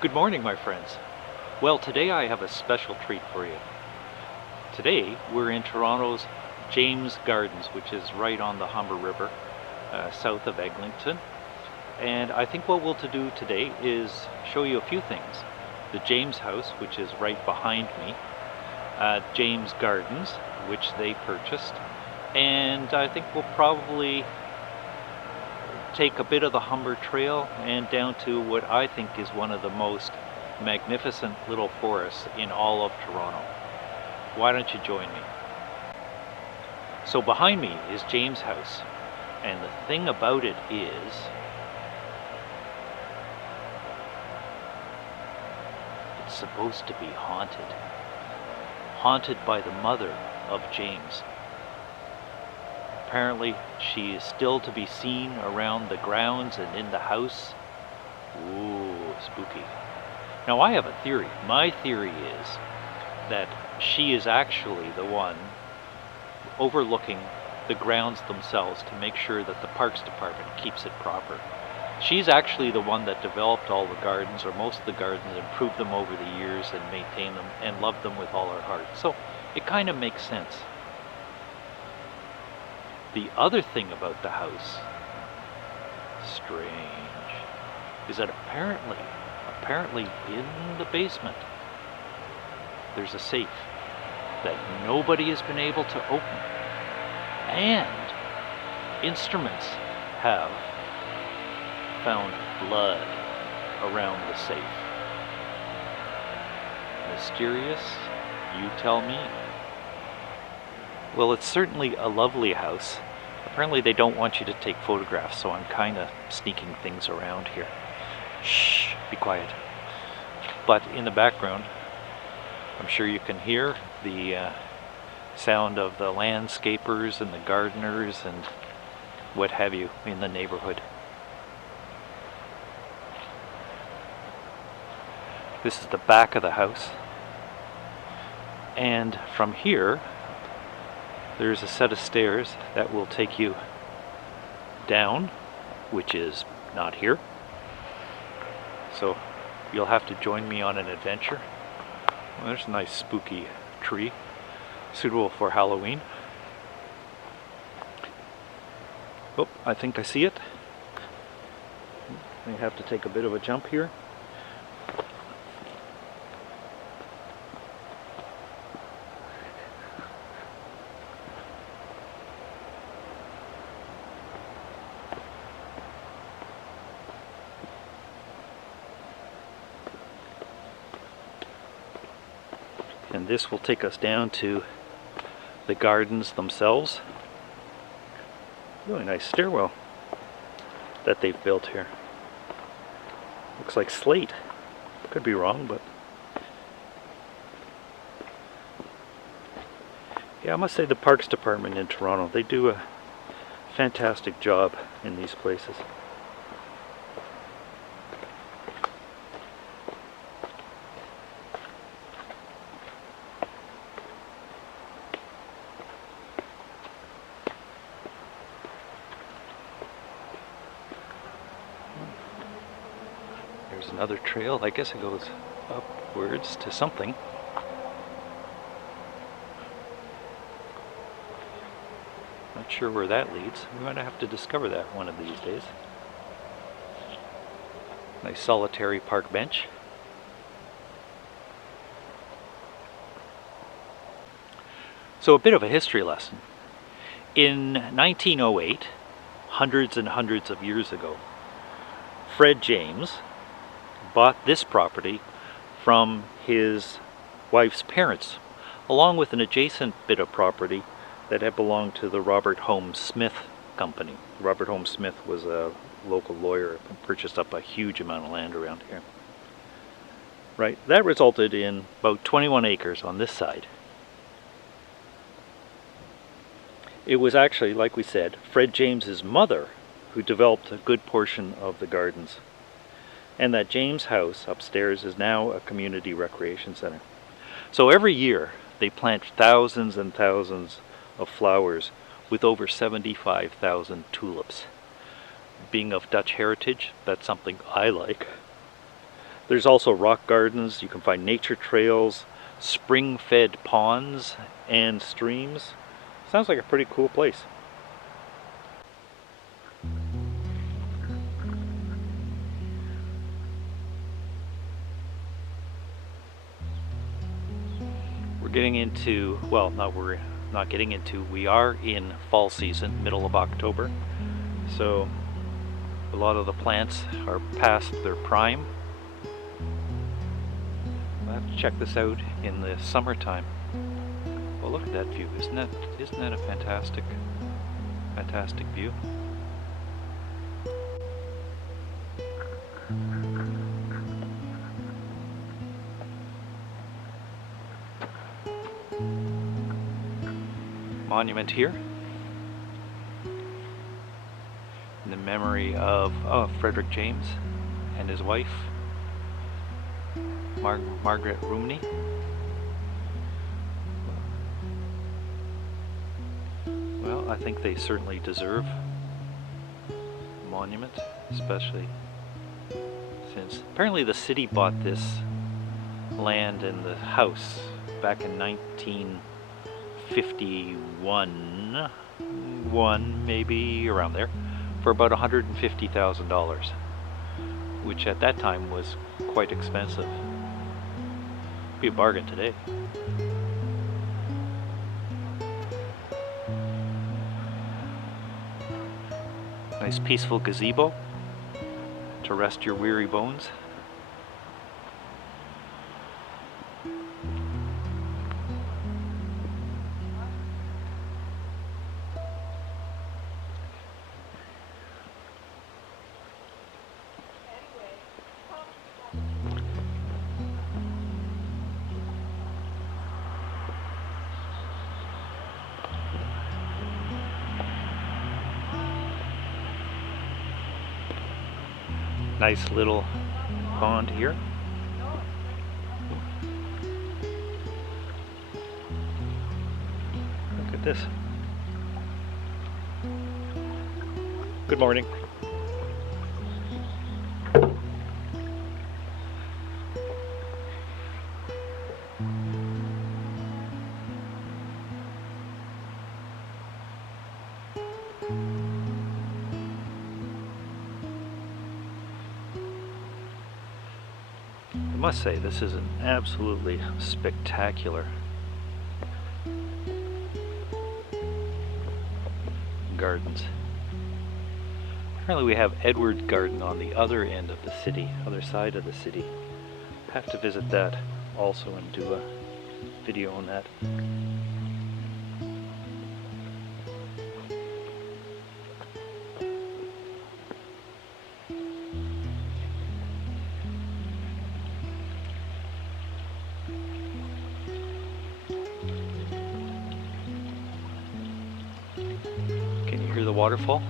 Good morning, my friends. Well, today I have a special treat for you. Today we're in Toronto's James Gardens, which is right on the Humber River, south of Eglinton. And I think what we'll to do today is show you a few things. The James House, which is right behind me, James Gardens, which they purchased, and I think we'll probably take a bit of the Humber Trail and down to what I think is one of the most magnificent little forests in all of Toronto. Why don't you join me? So behind me is James House, and the thing about it is it's supposed to be haunted. Haunted by the mother of James. Apparently, she is still to be seen around the grounds and in the house. Ooh, spooky. Now, I have a theory. My theory is that she is actually the one overlooking the grounds themselves to make sure that the Parks Department keeps it proper. She's actually the one that developed all the gardens, or most of the gardens, improved them over the years and maintained them and loved them with all her heart. So it kind of makes sense. The other thing about the house, strange, is that apparently in the basement, there's a safe that nobody has been able to open. And instruments have found blood around the safe. Mysterious? You tell me. Well, it's certainly a lovely house. Apparently they don't want you to take photographs, so I'm kind of sneaking things around here. Shh, be quiet. But in the background, I'm sure you can hear the sound of the landscapers and the gardeners and what have you in the neighborhood. This is the back of the house. And from here, there's a set of stairs that will take you down, which is not here. So you'll have to join me on an adventure. Well, there's a nice spooky tree, suitable for Halloween. Oh, I think I see it. I have to take a bit of a jump here. And this will take us down to the gardens themselves. Really nice stairwell that they've built here. Looks like slate. Could be wrong, but yeah, I must say the Parks Department in Toronto, they do a fantastic job in these places. There's another trail. I guess it goes upwards to something. Not sure where that leads. We might have to discover that one of these days. Nice solitary park bench. So a bit of a history lesson. In 1908, hundreds and hundreds of years ago, Fred James bought this property from his wife's parents, along with an adjacent bit of property that had belonged to the Robert Holmes Smith Company. Robert Holmes Smith was a local lawyer and purchased up a huge amount of land around here. Right, that resulted in about 21 acres on this side. It was actually, like we said, Fred James's mother who developed a good portion of the gardens. And that James House upstairs is now a community recreation center. So every year they plant thousands and thousands of flowers with over 75,000 tulips. Being of Dutch heritage, that's something I like. There's also rock gardens. You can find nature trails, spring-fed ponds and streams. Sounds like a pretty cool place. We're getting into, well, we're not getting into, we are in fall season, middle of October. So a lot of the plants are past their prime. I'll have to check this out in the summertime. Well, look at that view. Isn't that a fantastic view? Monument here in the memory of Frederick James and his wife Margaret Rumney. Well, I think they certainly deserve a monument, especially since apparently the city bought this land and the house back in 1951, maybe around there, for about $150,000, which at that time was quite expensive. Be a bargain today. Nice peaceful gazebo to rest your weary bones. Nice little pond here. Look at this. Good morning. I must say, this is an absolutely spectacular gardens. Apparently we have Edward Garden on the other end of the city, other side of the city. Have to visit that also and do a video on that. Can you hear the waterfall?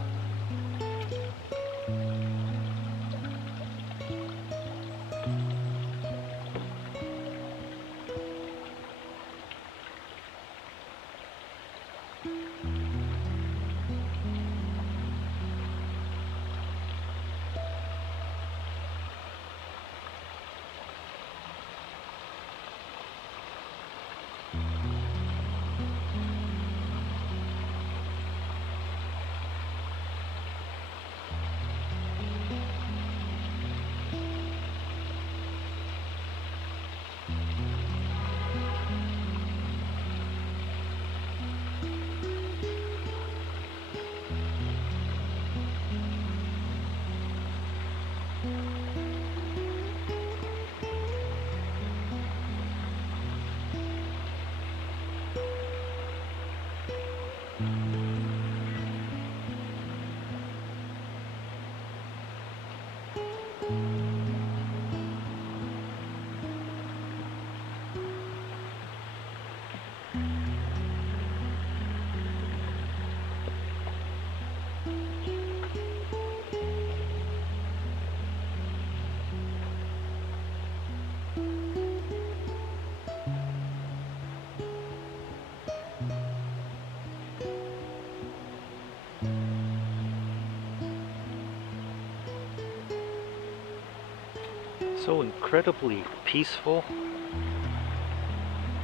so incredibly peaceful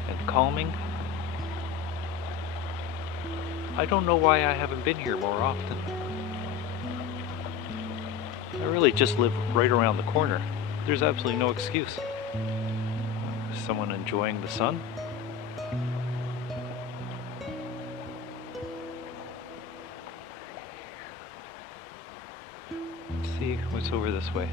and calming. I don't know why I haven't been here more often. I really just live right around the corner. There's absolutely no excuse. Someone enjoying the sun. Let's see what's over this way.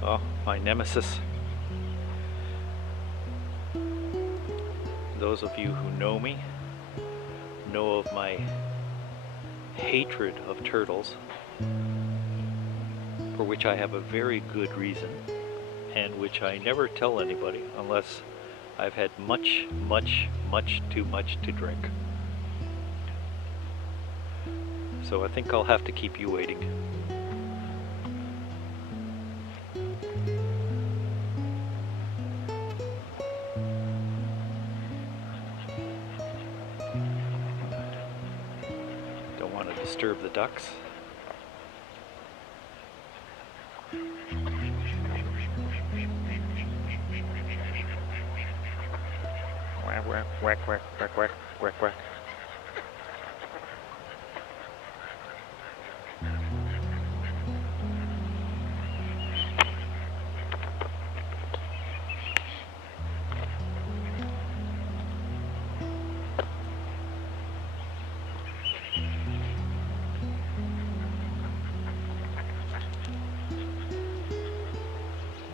Oh, my nemesis. Those of you who know me know of my hatred of turtles, for which I have a very good reason, and which I never tell anybody unless I've had much too much to drink. So I think I'll have to keep you waiting. Don't want to disturb the ducks. Quack, quack, quack, quack, quack, quack, quack, quack.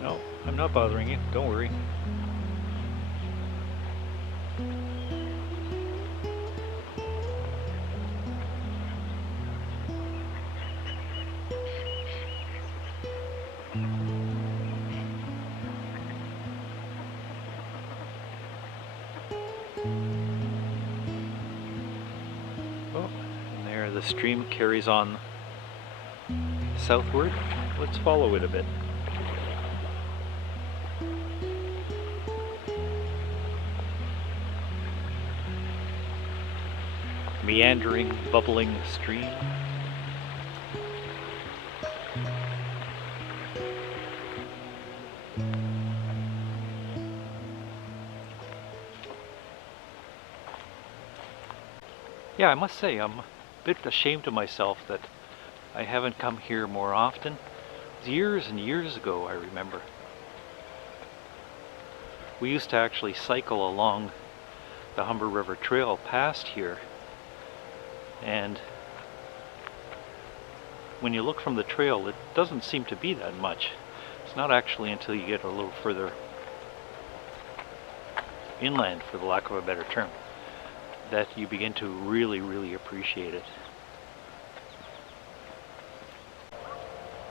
No, I'm not bothering you. Don't worry. Oh, stream carries on southward. Let's follow it a bit. Meandering, bubbling stream. Yeah, I must say, I'm a bit ashamed of myself that I haven't come here more often. It was years and years ago, I remember. We used to actually cycle along the Humber River Trail past here, and when you look from the trail, it doesn't seem to be that much. It's not actually until you get a little further inland, for the lack of a better term, that you begin to really appreciate it.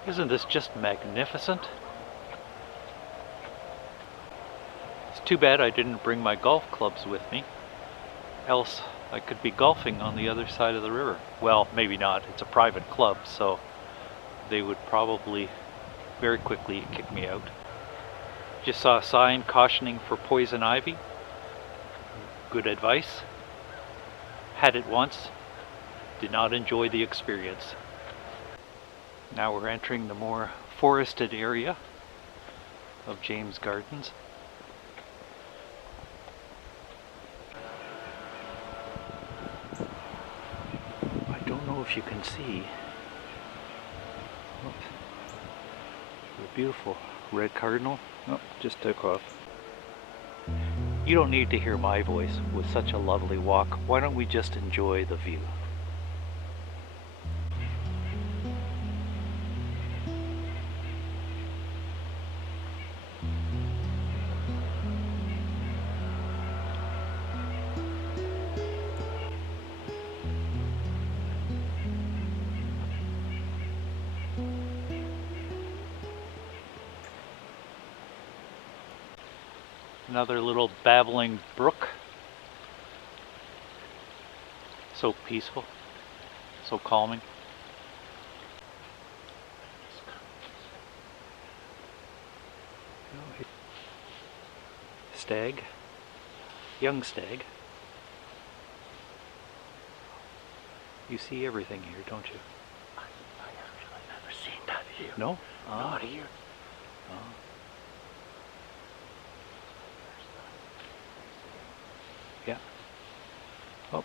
Isn't this just magnificent? It's too bad I didn't bring my golf clubs with me, else I could be golfing on the other side of the river. Well, maybe not. It's a private club, so they would probably very quickly kick me out. Just saw a sign cautioning for poison ivy. Good advice. Had it once, did not enjoy the experience. Now we're entering the more forested area of James Gardens. I don't know if you can see the beautiful red cardinal. Oh, just took off. You don't need to hear my voice with such a lovely walk. Why don't we just enjoy the view? Another little babbling brook. So peaceful, so calming. Stag, young stag. You see everything here, don't you? I actually never seen that here. No? Not here. Oh. Yeah. Oh,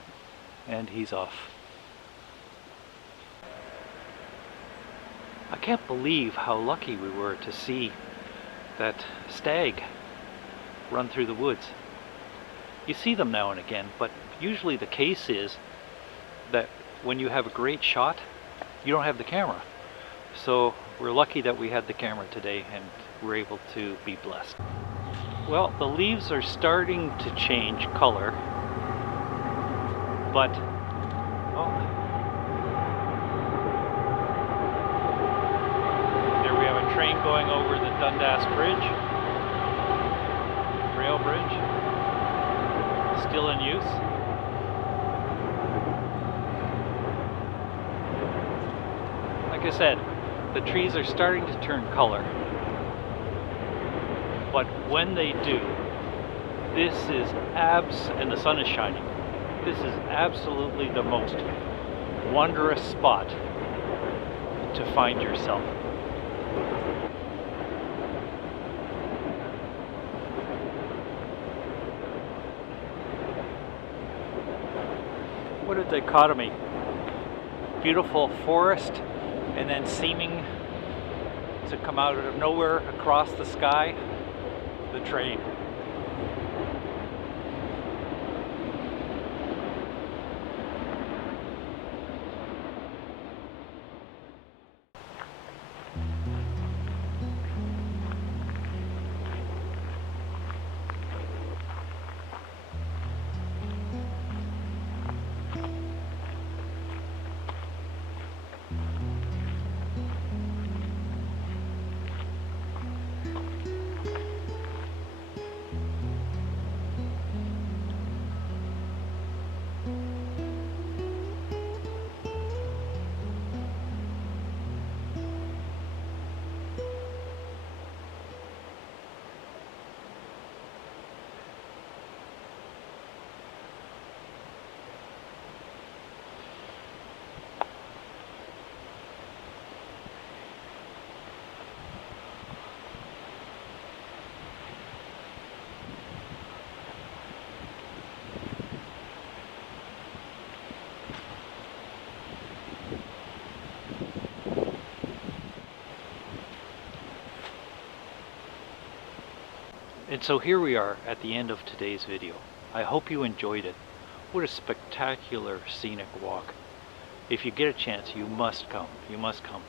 and he's off. I can't believe how lucky we were to see that stag run through the woods. You see them now and again, but usually the case is that when you have a great shot, you don't have the camera. So we're lucky that we had the camera today and we're able to be blessed. Well, the leaves are starting to change color, but there we have a train going over the Dundas Bridge, rail bridge, still in use. Like I said, the trees are starting to turn color. But when they do, this is and the sun is shining. This is absolutely the most wondrous spot to find yourself. What a dichotomy. Beautiful forest, and then seeming to come out of nowhere across the sky, the train. And so here we are at the end of today's video. I hope you enjoyed it. What a spectacular scenic walk. If you get a chance, you must come. You must come.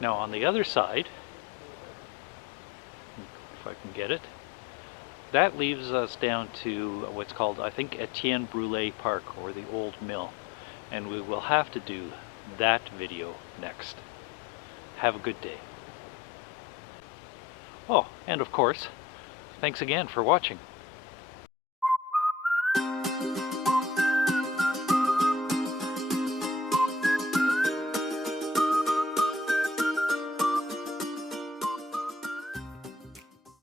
Now on the other side, if I can get it, that leaves us down to what's called, I think, Etienne Brule Park, or the Old Mill. And we will have to do that video next. Have a good day. Oh, and of course, thanks again for watching.